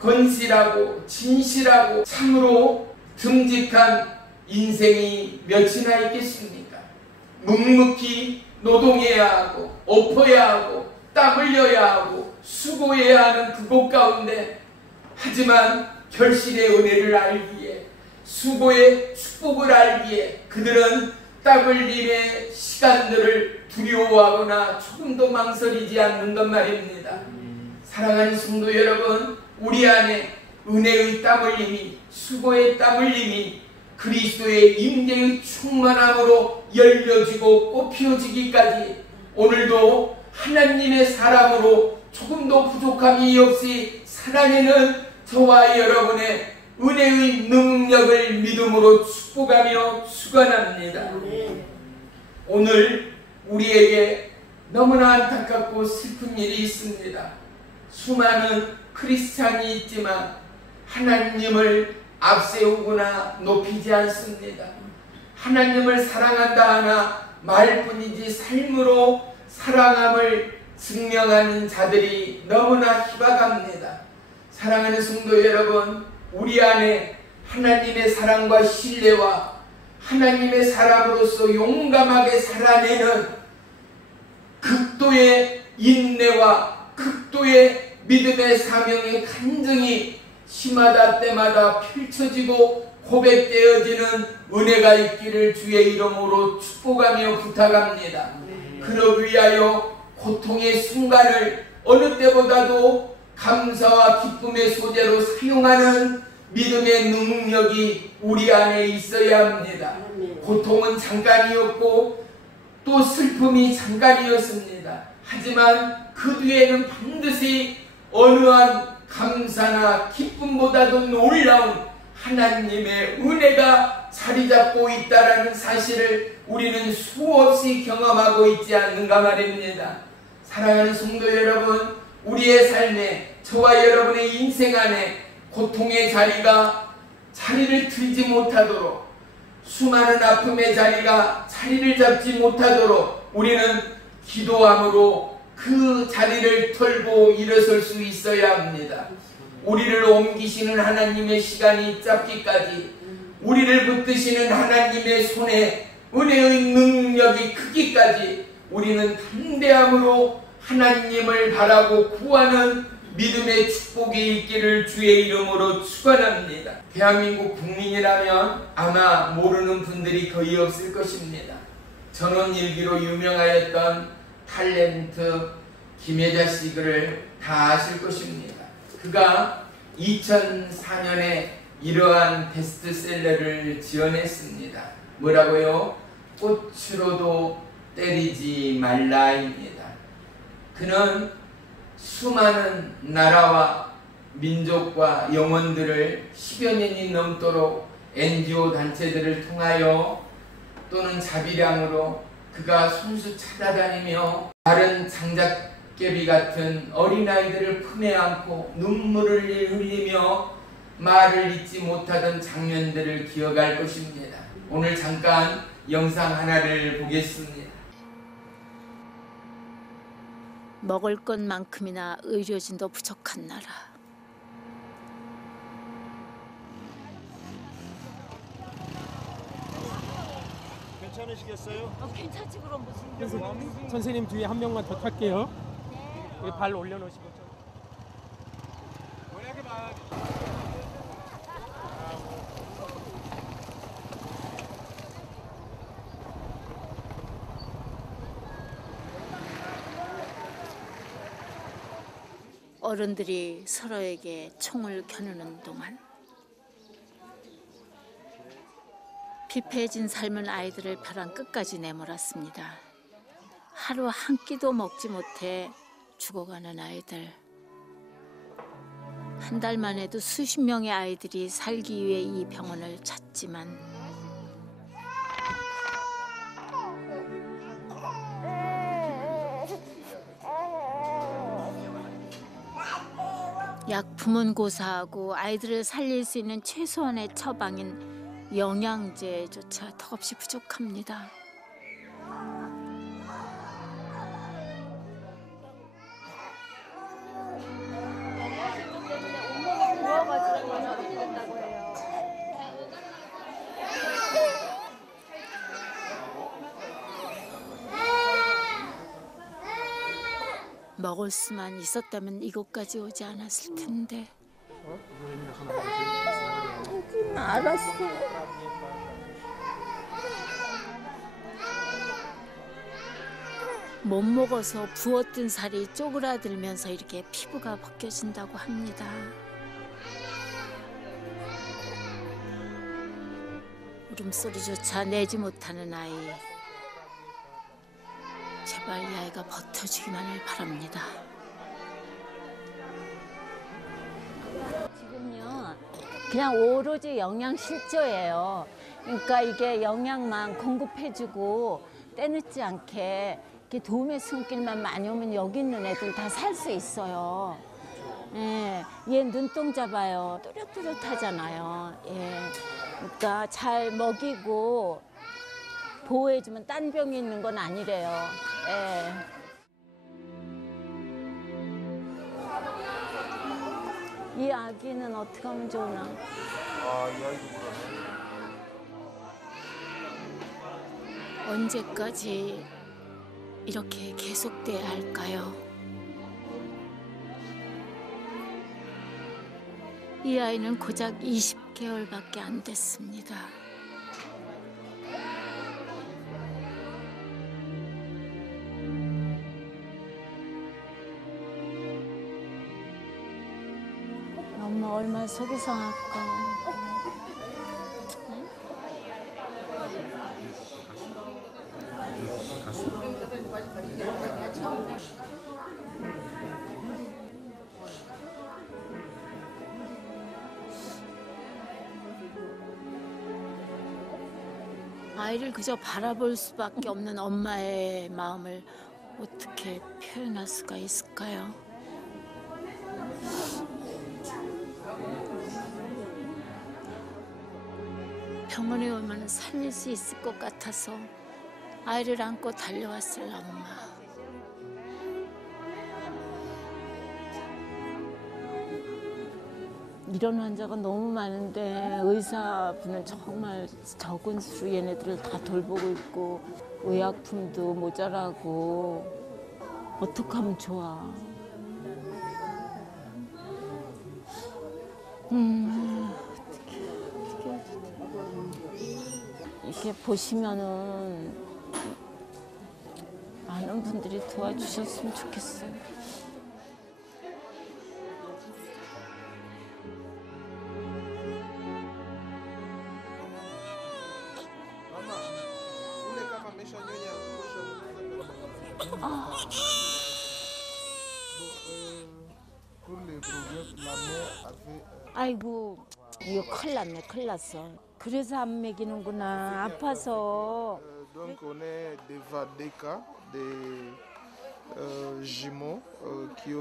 건실하고 진실하고 참으로 듬직한 인생이 몇이나 있겠습니까? 묵묵히 노동해야 하고 엎어야 하고 땀 흘려야 하고 수고해야 하는 그곳 가운데, 하지만 결실의 은혜를 알기에, 수고의 축복을 알기에 그들은 땀 흘림의 시간들을 두려워하거나 조금도 망설이지 않는 것 말입니다. 사랑하는 성도 여러분, 우리 안에 은혜의 땀 흘림이, 수고의 땀 흘림이 그리스도의 임재의 충만함으로 열려지고 꽃피워지기까지 오늘도 하나님의 사람으로 조금도 부족함이 없이 살아내는 저와 여러분의 은혜의 능력을 믿음으로 축복하며 축원합니다. 오늘 우리에게 너무나 안타깝고 슬픈 일이 있습니다. 수많은 크리스찬이 있지만 하나님을 앞세우거나 높이지 않습니다. 하나님을 사랑한다 하나 말뿐이지 삶으로 사랑함을 증명하는 자들이 너무나 희박합니다. 사랑하는 성도 여러분, 우리 안에 하나님의 사랑과 신뢰와 하나님의 사람으로서 용감하게 살아내는 극도의 인내와 극도의 믿음의 사명의 간증이 시마다 때마다 펼쳐지고 고백되어지는 은혜가 있기를 주의 이름으로 축복하며 부탁합니다. 그러기 위하여 고통의 순간을 어느 때보다도 감사와 기쁨의 소재로 사용하는 믿음의 능력이 우리 안에 있어야 합니다. 고통은 잠깐이었고 또 슬픔이 잠깐이었습니다. 하지만 그 뒤에는 반드시 어느 한 감사나 기쁨보다도 놀라운 하나님의 은혜가 자리 잡고 있다는 사실을 우리는 수없이 경험하고 있지 않는가 말입니다. 사랑하는 성도 여러분, 우리의 삶에, 저와 여러분의 인생 안에 고통의 자리를 들지 못하도록, 수많은 아픔의 자리가 자리를 잡지 못하도록 우리는 기도함으로 그 자리를 털고 일어설 수 있어야 합니다. 우리를 옮기시는 하나님의 시간이 짧기까지, 우리를 붙드시는 하나님의 손에 은혜의 능력이 크기까지 우리는 담대함으로 하나님을 바라고 구하는 믿음의 축복이 있기를 주의 이름으로 축원합니다. 대한민국 국민이라면 아마 모르는 분들이 거의 없을 것입니다. 전원일기로 유명하였던 탤런트 김혜자 씨를 다 아실 것입니다. 그가 2004년에 이러한 베스트셀러를 지어냈습니다. 뭐라고요? 꽃으로도 때리지 말라입니다. 그는 수많은 나라와 민족과 영혼들을 10여 년이 넘도록 NGO 단체들을 통하여 또는 자비량으로 그가 손수 찾아다니며 다른 장작개비 같은 어린아이들을 품에 안고 눈물을 흘리며 말을 잇지 못하던 장면들을 기억할 것입니다. 오늘 잠깐 영상 하나를 보겠습니다. 먹을 것만큼이나 의료진도 부족한 나라. 괜찮으시겠어요? 괜찮지 그럼 무슨. 선생님 뒤에 한 명만 더 탈게요. 여기 발 올려놓으시고. 어른들이 서로에게 총을 겨누는 동안 피폐해진 삶은 아이들을 벼랑 끝까지 내몰았습니다. 하루 한 끼도 먹지 못해 죽어가는 아이들. 한 달만 해도 수십 명의 아이들이 살기 위해 이 병원을 찾지만 약품은 고사하고 아이들을 살릴 수 있는 최소한의 처방인 영양제조차 턱없이 부족합니다. 먹을 수만 있었다면 이곳까지 오지 않았을 텐데. 알았어. 못 먹어서 부었던 살이 쪼그라들면서 이렇게 피부가 벗겨진다고 합니다. 울음소리조차 내지 못하는 아이. 제발 이 아이가 버텨주기만을 바랍니다. 지금요, 그냥 오로지 영양실조예요. 그러니까 이게 영양만 공급해주고 때늦지 않게 이렇게 도움의 손길만 많이 오면 여기 있는 애들 다 살 수 있어요. 예, 얘 눈동자 봐요. 또렷또렷하잖아요. 예, 그러니까 잘 먹이고 보호해주면 딴 병이 있는 건 아니래요. 예. 이 아기는 어떻게 하면 좋으나? 이 아이도 그러네. 언제까지 이렇게 계속돼야 할까요? 이 아이는 고작 20개월밖에 안 됐습니다. 엄마 얼마나 속이 상할까. 아이를 그저 바라볼 수밖에 없는 엄마의 마음을 어떻게 표현할 수가 있을까요? 병원에 오면 살릴 수 있을 것 같아서 아이를 안고 달려왔을 엄마. 이런 환자가 너무 많은데 의사분은 정말 적은 수로 얘네들을 다 돌보고 있고 의약품도 모자라고 어떻게 하면 좋아. 이렇게 보시면은 많은 분들이 도와주셨으면 좋겠어요. 아이고, 이거 큰일 났네, 큰일 났어. 그래서 안 먹이는구나, 아파서. Donc on est devant des cas des jumeaux qui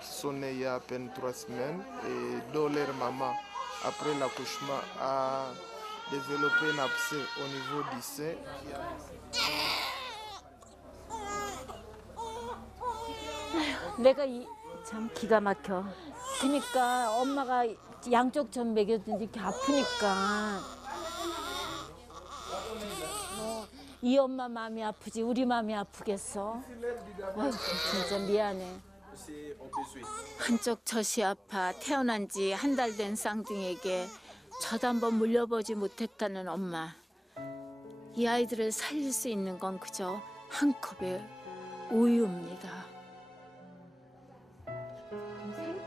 sont nés il y a à peine 3 semaines et dont leur maman, après l'accouchement, a développé un abcès au niveau du sein. 내가 참 기가 막혀. 그러니까 엄마가 양쪽 전 먹였는데 이렇게 아프니까 이 엄마 마음이 아프지 우리 마음이 아프겠어. 아이고, 진짜 미안해. 한쪽 젖이 아파 태어난 지 한 달 된 쌍둥이에게 젖 한번 물려보지 못했다는 엄마. 이 아이들을 살릴 수 있는 건 그저 한 컵의 우유입니다.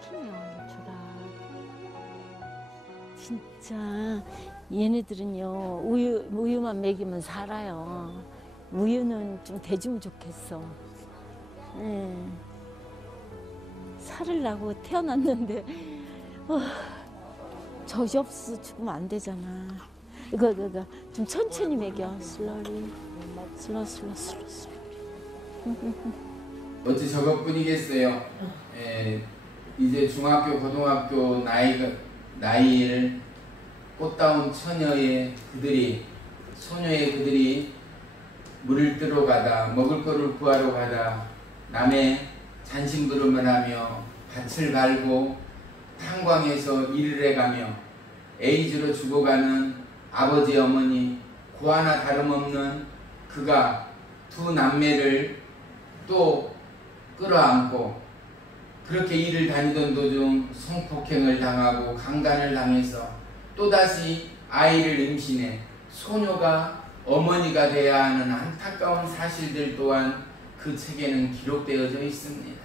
생기면 주라. 진짜 얘네들은요 우유만 먹이면 살아요. 우유는 좀 대주면 좋겠어. 살으려고 태어났는데 젖이 없어 죽으면 안 되잖아. 이거 좀 천천히 먹여. 슬로리 슬로. 어찌 저것뿐이겠어요. 이제 중학교, 고등학교 나이를 꽃다운 처녀의 소녀의 그들이 물을 뜨러 가다, 먹을 거를 구하러 가다, 남의 잔심부름을 하며 밭을 갈고 탄광에서 일을 해가며 에이즈로 죽어가는 아버지 어머니 고아나 다름없는 그가 두 남매를 또 끌어안고 그렇게 일을 다니던 도중 성폭행을 당하고 강간을 당해서 또다시 아이를 임신해 소녀가 어머니가 돼야 하는 안타까운 사실들 또한 그 책에는 기록되어져 있습니다.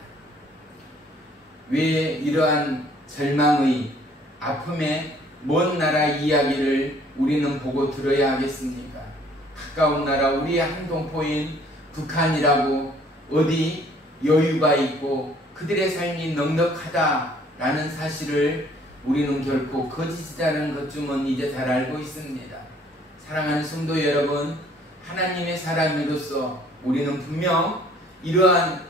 왜 이러한 절망의 아픔의 먼 나라 이야기를 우리는 보고 들어야 하겠습니까? 가까운 나라 우리의 한 동포인 북한이라고 어디 여유가 있고 그들의 삶이 넉넉하다라는 사실을 우리는 결코 거짓이라는 것쯤은 이제 잘 알고 있습니다. 사랑하는 성도 여러분, 하나님의 사람으로서 우리는 분명 이러한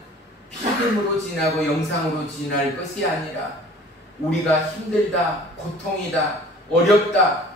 피임으로 지나고 영상으로 지날 것이 아니라 우리가 힘들다, 고통이다, 어렵다,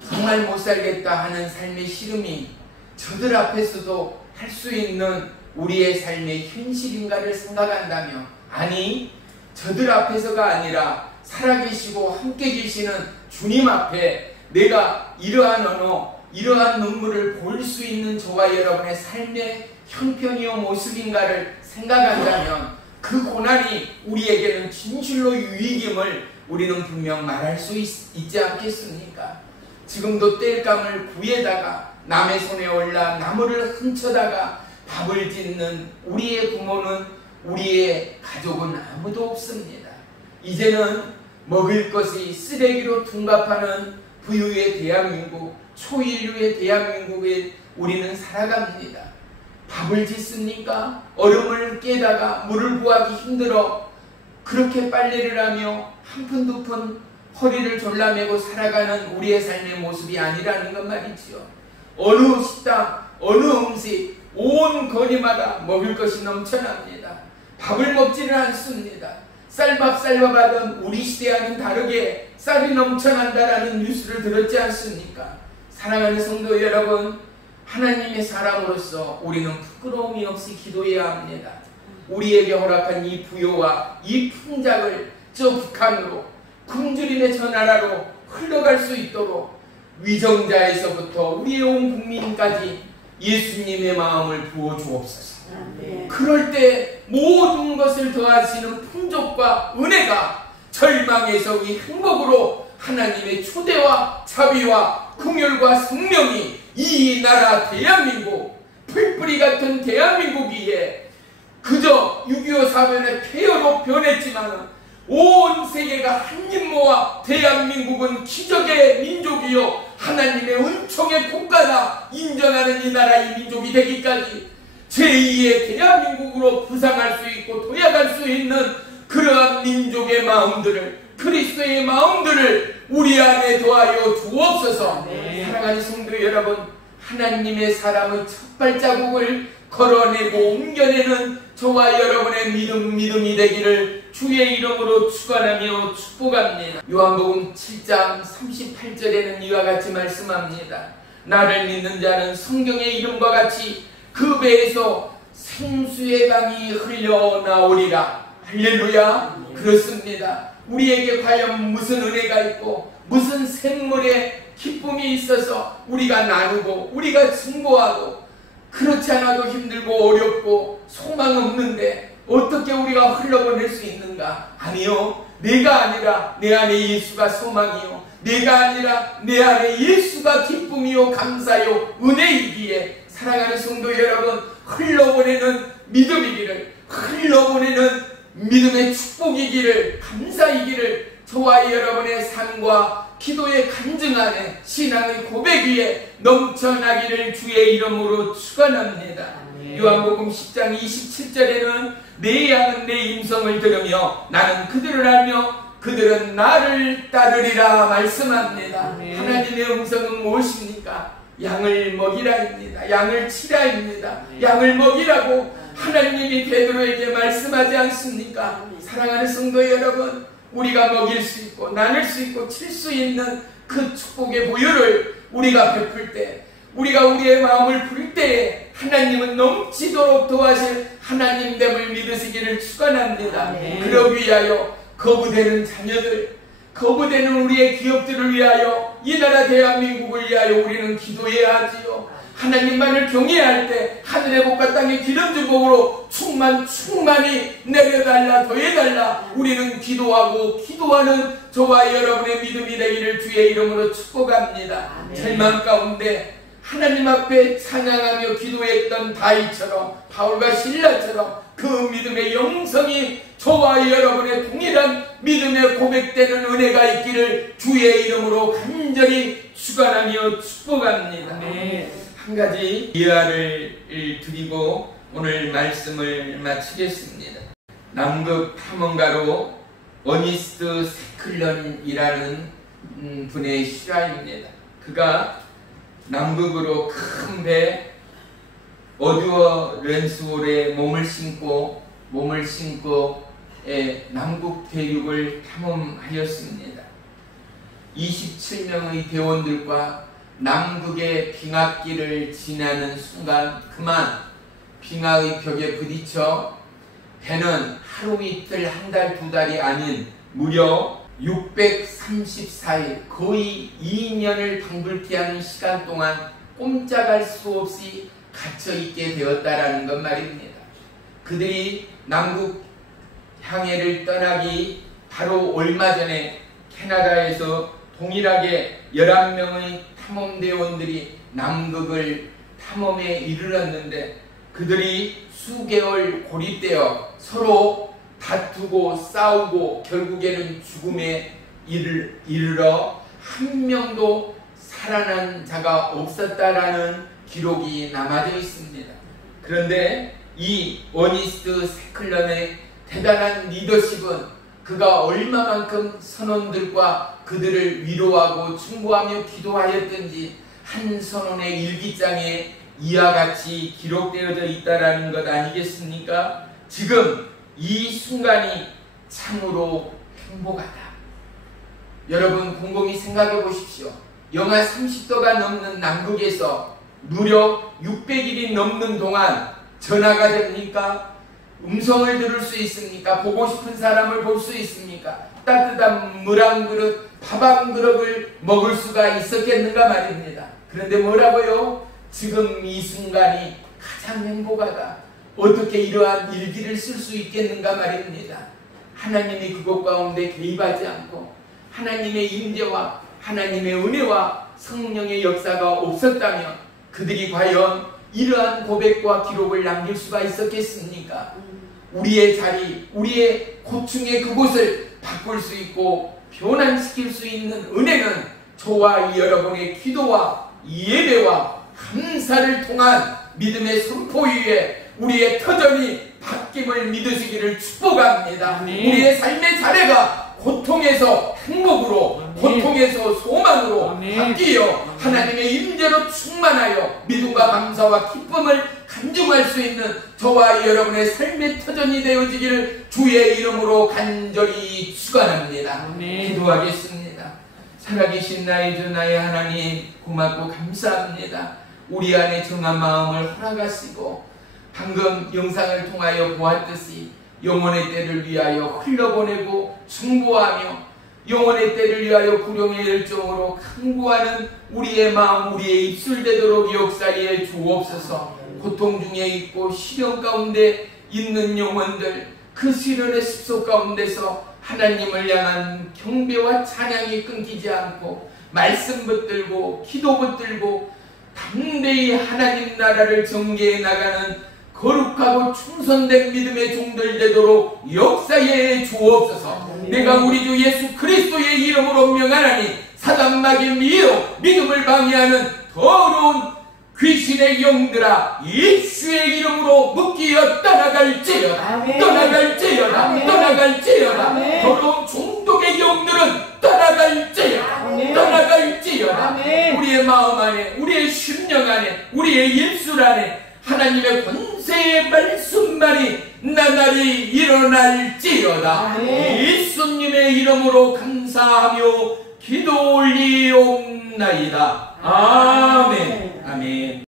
정말 못 살겠다 하는 삶의 시름이 저들 앞에서도 할 수 있는 우리의 삶의 현실인가를 생각한다면, 아니 저들 앞에서가 아니라 살아계시고 함께 계시는 주님 앞에 내가 이러한 언어, 이러한 눈물을 볼 수 있는 저와 여러분의 삶의 형편이요 모습인가를 생각한다면 그 고난이 우리에게는 진실로 유익임을 우리는 분명 말할 수 있지 않겠습니까? 지금도 땔감을 구에다가 남의 손에 올라 나무를 훔쳐다가 밥을 짓는 우리의 부모는, 우리의 가족은 아무도 없습니다. 이제는 먹을 것이 쓰레기로 둔갑하는 부유의 대한민국, 초인류의 대한민국에 우리는 살아갑니다. 밥을 짓습니까? 얼음을 깨다가 물을 구하기 힘들어 그렇게 빨래를 하며 한 푼 두 푼 허리를 졸라매고 살아가는 우리의 삶의 모습이 아니라는 것 말이지요. 어느 식당, 어느 음식, 온 거리마다 먹을 것이 넘쳐납니다. 밥을 먹지는 않습니다. 쌀밥 하던 우리 시대와는 다르게 쌀이 넘쳐난다라는 뉴스를 들었지 않습니까? 사랑하는 성도 여러분, 하나님의 사람으로서 우리는 부끄러움이 없이 기도해야 합니다. 우리에게 허락한 이 부요와 이 풍작을 저 북한으로, 굶주림의 저 나라로 흘러갈 수 있도록 위정자에서부터 우리의 온 국민까지 예수님의 마음을 부어주옵소서. 그럴 때 모든 것을 더하시는 풍족과 은혜가 절망에서 이 행복으로 하나님의 초대와 자비와 긍휼과 생명이 이 나라 대한민국, 풀뿌리 같은 대한민국 위에 그저 6.25 사변의 폐허로 변했지만 온 세계가 한입 모아 대한민국은 기적의 민족이요 하나님의 은총의 국가다 인정하는 이 나라의 민족이 되기까지 제2의 대한민국으로 부상할 수 있고 도약할 수 있는 그러한 민족의 마음들을, 그리스도의 마음들을 우리 안에 더하여 주옵소서. 사랑하는 성도 여러분, 하나님의 사람의 첫 발자국을 걸어내고 옮겨내는 저와 여러분의 믿음이 되기를 주의 이름으로 축원하며 축복합니다. 요한복음 7장 38절에는 이와 같이 말씀합니다. 나를 믿는 자는 성경의 이름과 같이 그 배에서 생수의 강이 흘러나오리라. 할렐루야. 그렇습니다. 우리에게 과연 무슨 은혜가 있고 무슨 생물의 기쁨이 있어서 우리가 나누고 우리가 증거하고, 그렇지 않아도 힘들고 어렵고 소망 없는데 어떻게 우리가 흘러보낼 수 있는가? 아니요, 내가 아니라 내 안에 예수가 소망이요, 내가 아니라 내 안에 예수가 기쁨이요 감사요 은혜이기에 사랑하는 성도 여러분, 흘러보내는 믿음이기를, 흘러보내는 믿음의 축복이기를, 감사이기를 저와 여러분의 삶과 기도의 간증 안에 신앙의 고백 위에 넘쳐나기를 주의 이름으로 축원합니다. 요한복음 10장 27절에는 내 양은 내 음성을 들으며 나는 그들을 알며 그들은 나를 따르리라 말씀합니다. 하나님의 음성은 무엇입니까? 양을 먹이라입니다. 양을 치라입니다. 양을 먹이라고 하나님이 베드로에게 말씀하지 않습니까? 사랑하는 성도 여러분, 우리가 먹일 수 있고 나눌 수 있고 칠 수 있는 그 축복의 보혈을 우리가 베풀 때, 우리가 우리의 마음을 풀 때에 하나님은 넘치도록 도와실 하나님됨을 믿으시기를 축원합니다. 그러기 위하여 거부되는 자녀들, 거부되는 우리의 기업들을 위하여, 이 나라 대한민국을 위하여 우리는 기도해야 하지요. 하나님만을 경외할 때 하늘의 복과 땅의 기름진 복으로 충만히 내려달라, 더해달라. 우리는 기도하고 기도하는 저와 여러분의 믿음이 되기를 주의 이름으로 축복합니다. 절망 가운데 하나님 앞에 찬양하며 기도했던 다윗처럼, 바울과 실라처럼 그 믿음의 영성이 저와 여러분의 동일한 믿음에 고백되는 은혜가 있기를 주의 이름으로 간절히 축원하며 축복합니다. 한 가지 이하를 드리고 오늘 말씀을 마치겠습니다. 남극 탐험가로 어니스트 세클런이라는 분의 실화입니다. 그가 남극으로 큰 배 어두워 렌스홀에 몸을 신고 남극 대륙을 탐험하였습니다. 27명의 대원들과 남극의 빙하길을 지나는 순간 그만 빙하의 벽에 부딪혀 배는 하루 이틀 한 달 두 달이 아닌 무려 634일, 거의 2년을 방불케 하는 시간 동안 꼼짝할 수 없이 갇혀있게 되었다라는 것 말입니다. 그들이 남극 항해를 떠나기 바로 얼마 전에 캐나다에서 동일하게 11명의 탐험대원들이 남극을 탐험에 이르렀는데 그들이 수개월 고립되어 서로 다투고 싸우고 결국에는 죽음에 이르러 한 명도 살아난 자가 없었다라는 기록이 남아져 있습니다. 그런데 이 어니스트 세클런의 대단한 리더십은 그가 얼마만큼 선원들과 그들을 위로하고 충고하며 기도하였든지 한 선원의 일기장에 이와 같이 기록되어져 있다라는 것 아니겠습니까? 지금 이 순간이 참으로 행복하다. 여러분 곰곰이 생각해 보십시오. 영하 30도가 넘는 남극에서 무려 600일이 넘는 동안 전화가 됩니까? 음성을 들을 수 있습니까? 보고 싶은 사람을 볼 수 있습니까? 따뜻한 물 한 그릇, 밥 한 그릇을 먹을 수가 있었겠는가 말입니다. 그런데 뭐라고요? 지금 이 순간이 가장 행복하다. 어떻게 이러한 일기를 쓸 수 있겠는가 말입니다. 하나님이 그것 가운데 개입하지 않고 하나님의 임재와 하나님의 은혜와 성령의 역사가 없었다면 그들이 과연 이러한 고백과 기록을 남길 수가 있었겠습니까? 우리의 자리, 우리의 고충의 그곳을 바꿀 수 있고 변환시킬 수 있는 은혜는 저와 여러분의 기도와 예배와 감사를 통한 믿음의 선포 위에 우리의 터전이 바뀜을 믿으시기를 축복합니다. 우리의 삶의 자리가 고통에서 행복으로, 고통에서 소망으로 바뀌어 하나님의 임재로 충만하여 믿음과 감사와 기쁨을 간증할 수 있는 저와 여러분의 삶의 터전이 되어지기를 주의 이름으로 간절히 축원합니다. 기도하겠습니다. 살아계신 나의 주 나의 하나님, 고맙고 감사합니다. 우리 안에 정한 마음을 허락하시고 방금 영상을 통하여 보았듯이 영혼의 때를 위하여 흘려보내고 충고하며 영혼의 때를 위하여 구령의 열정으로 강구하는 우리의 마음, 우리의 입술 되도록 역사에 주옵소서. 고통 중에 있고 시련 가운데 있는 영혼들, 그 시련의 습속 가운데서 하나님을 향한 경배와 찬양이 끊기지 않고 말씀 붙들고 기도 붙들고 담대히 하나님 나라를 전개해 나가는 거룩하고 충성된 믿음의 종들 되도록 역사에 주옵소서. 내가 우리 주 예수 그리스도의 이름으로 명하나니 사단마귀 미로 믿음을 방해하는 더러운 귀신의 영들아, 예수의 이름으로 묶이어 떠나갈지어다. 떠나갈지어다. 떠나갈지어다. 더러운 중독의 영들은 떠나갈지어다. 떠나갈지어다. 우리의 마음 안에, 우리의 심령 안에, 우리의 입술 안에 하나님의 권세의 말씀만이 나날이 일어날지어다. 예수님의 이름으로 감사하며 기도 올리옵나이다. 아멘. 아멘.